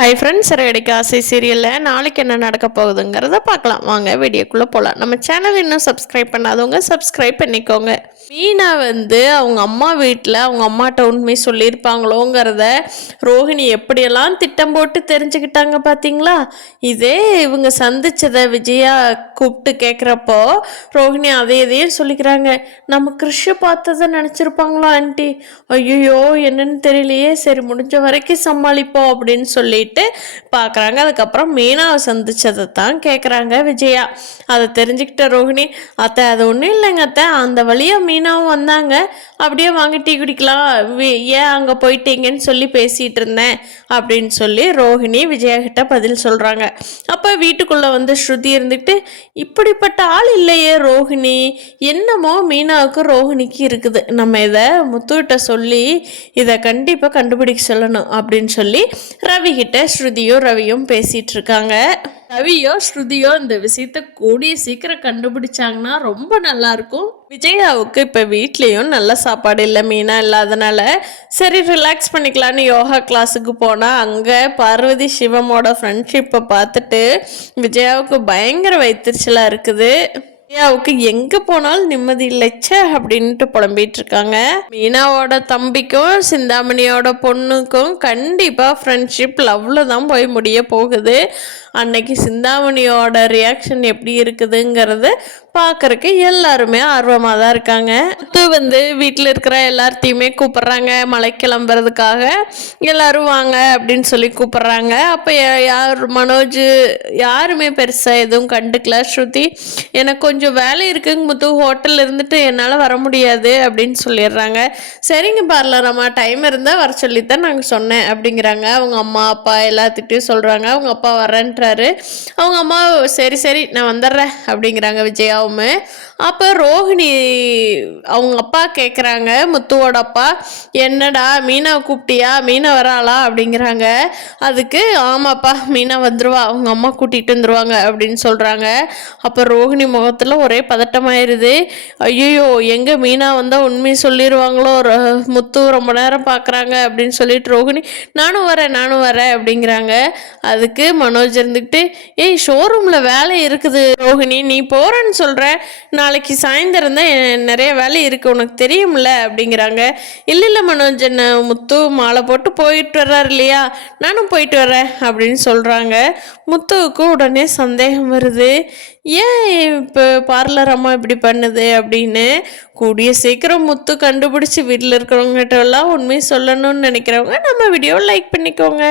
Hi friends, Siragadikka ஆசை சீரியலில் நாளைக்கு என்ன நடக்க போகுதுங்கிறத பார்க்கலாம். வாங்க வீடியோக்குள்ளே போகலாம். நம்ம சேனல் இன்னும் சப்ஸ்கிரைப் பண்ணாதவங்க சப்ஸ்கிரைப் பண்ணிக்கோங்க. மீனா அவங்க அம்மா வீட்டில் அவங்க அம்மாட்ட உண்மை சொல்லியிருப்பாங்களோங்கிறத ரோஹிணி எப்படியெல்லாம் திட்டம் போட்டு தெரிஞ்சுக்கிட்டாங்க பார்த்தீங்களா? இதே இவங்க சந்திச்சதை விஜயா கூப்பிட்டு கேட்குறப்போ ரோஹிணி இதையும் சொல்லிக்கிறாங்க. நம்ம கிருஷை பார்த்ததை நினச்சிருப்பாங்களோ ஆண்டி, ஐயோ என்னன்னு தெரியலையே, சரி முடிஞ்ச வரைக்கும் சமாளிப்போம் அப்படின்னு சொல்லிட்டு பார்க்குறாங்க. அதுக்கப்புறம் மீனாவை சந்திச்சதை தான் கேட்குறாங்க விஜயா. அதை தெரிஞ்சுக்கிட்ட ரோஹிணி, அத்தை அது ஒன்றும் இல்லைங்க அத்தை, அந்த வழியாக மீனாவும் வந்தாங்க, அப்படியே வாங்க டீ குடிக்கலாம், ஏன் அங்கே போயிட்டீங்கன்னு சொல்லி பேசிகிட்டு இருந்தேன் அப்படின்னு சொல்லி ரோஹிணி விஜயா கிட்ட பதில் சொல்கிறாங்க. அப்போ வீட்டுக்குள்ளே வந்து ஸ்ருதி இருந்துக்கிட்டு, இப்படிப்பட்ட ஆள் இல்லையே ரோஹிணி, என்னமோ மீனாவுக்கு ரோஹிணிக்கு இருக்குது, நம்ம இதை முத்துக்கிட்ட சொல்லி இதை கண்டிப்பாக கண்டுபிடிக்க சொல்லணும் அப்படின்னு சொல்லி ரவி கிட்ட ஸ்ருதியும் ரவியும் பேசிட்டு இருக்காங்க. ரவியோ ஸ்ருதியோ இந்த விஷயத்த கூடிய சீக்கிரம் கண்டுபிடிச்சாங்கன்னா ரொம்ப நல்லா இருக்கும். விஜயாவுக்கு இப்போ வீட்லேயும் நல்ல சாப்பாடு இல்லை, மீனா இல்லாதனால சரி ரிலாக்ஸ் பண்ணிக்கலான்னு யோகா கிளாஸுக்கு போனால் அங்கே பார்வதி சிவமோட ஃப்ரெண்ட்ஷிப்பை பார்த்துட்டு விஜயாவுக்கு பயங்கர வயிற்றுச்சலாக இருக்குது. மீனாவுக்கு எங்கே போனாலும் நிம்மதி இல்லைச்ச அப்படின்ட்டு புலம்பிட்டு இருக்காங்க. மீனாவோட தம்பிக்கும் சிந்தாமணியோட பொண்ணுக்கும் கண்டிப்பாக ஃப்ரெண்ட்ஷிப் லவ்ல தான் போய் முடிய போகுது. அன்னைக்கு சிந்தாமணியோட ரியாக்ஷன் எப்படி இருக்குதுங்கிறது பார்க்கறக்கு எல்லாருமே ஆர்வமாக தான் இருக்காங்க. முத்து வீட்டில் இருக்கிற எல்லாத்தையுமே கூப்பிட்றாங்க மலை கிளம்புறதுக்காக. எல்லாரும் வாங்க அப்படின்னு சொல்லி கூப்பிட்றாங்க. அப்போ யார் மனோஜ் யாருமே பெருசாக எதுவும் கண்டுக்கல. ஸ்ருதி, எனக்கு கொஞ்சம் வேலை இருக்குங்க முத்து, ஹோட்டலில் இருந்துட்டு என்னால் வர முடியாது அப்படின்னு சொல்லிடுறாங்க. சரிங்க பார்லரம்மா, டைம் இருந்தால் வர சொல்லித்தான் நாங்கள் சொன்னேன் அப்படிங்கிறாங்க. அவங்க அம்மா அப்பா எல்லாத்துக்கிட்டையும் சொல்கிறாங்க. அவங்க அப்பா வரேன்றாரு. அவங்க அம்மா சரி சரி நான் வந்துடுறேன் அப்படிங்கிறாங்க விஜயாவுமே. அப்போ ரோஹிணி அவங்க அப்பா கேட்குறாங்க, முத்துவோட அப்பா, என்னடா மீனாவை கூப்பிட்டியா, மீனா வராளா அப்படிங்கிறாங்க. அதுக்கு ஆமாப்பா மீனா வந்துடுவா, அவங்க அம்மா கூட்டிகிட்டு வந்துடுவாங்க அப்படின்னு சொல்கிறாங்க. அப்போ ரோஹிணி முகத்தில் ஒரே பதட்டமாயிருது. ஐயோ எங்கே மீனா வந்தால் உண்மையை சொல்லிடுவாங்களோ, முத்து ரொம்ப நேரம் பார்க்குறாங்க அப்படின்னு சொல்லிட்டு ரோஹிணி நானும் வரேன் அப்படிங்கிறாங்க. அதுக்கு மனோஜ் இருந்துக்கிட்டு, ஏய் ஷோரூமில் வேலை இருக்குது ரோஹிணி, நீ போகிறேன்னு சொல்கிற, நாளைக்கு சாயந்தரம் தான் நிறைய வேலை இருக்குது உனக்கு தெரியும்ல அப்படிங்கிறாங்க. இல்லை மனோஜ், என்ன முத்து மாலை போட்டு போயிட்டு வர்றாரு இல்லையா, நானும் போயிட்டு வரேன் அப்படின்னு சொல்கிறாங்க. முத்துவுக்கு உடனே சந்தேகம் வருது, ஏன் இப்போ பார்லர் அம்மா இப்படி பண்ணுது அப்படின்னு. கூடிய சீக்கிரம் முத்து கண்டுபிடிச்சி வீட்டில் இருக்கிறவங்ககிட்ட எல்லாம் உண்மையை சொல்லணும்னு நினைக்கிறவங்க நம்ம வீடியோவை லைக் பண்ணிக்கோங்க.